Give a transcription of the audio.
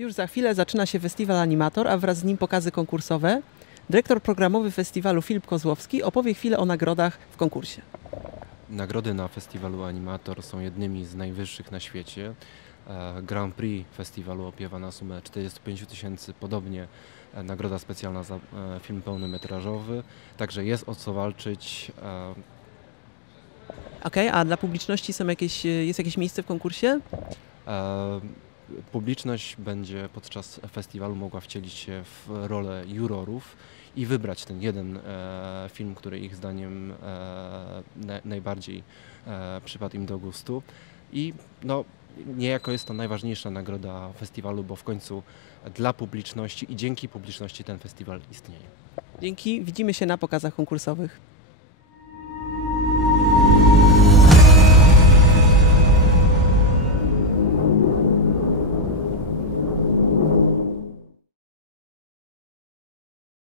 Już za chwilę zaczyna się festiwal Animator, a wraz z nim pokazy konkursowe. Dyrektor programowy festiwalu Filip Kozłowski opowie chwilę o nagrodach w konkursie. Nagrody na festiwalu Animator są jednymi z najwyższych na świecie. E, Grand Prix festiwalu opiewa na sumę 45 tysięcy, podobnie e, nagroda specjalna za e, film pełnometrażowy, także jest o co walczyć. Okej, a dla publiczności są jakieś, jest jakieś miejsce w konkursie? Publiczność będzie podczas festiwalu mogła wcielić się w rolę jurorów i wybrać ten jeden e, film, który ich zdaniem e, na, najbardziej e, przypadł im do gustu. I no, niejako jest to najważniejsza nagroda festiwalu, bo w końcu dla publiczności i dzięki publiczności ten festiwal istnieje. Dzięki, widzimy się na pokazach konkursowych.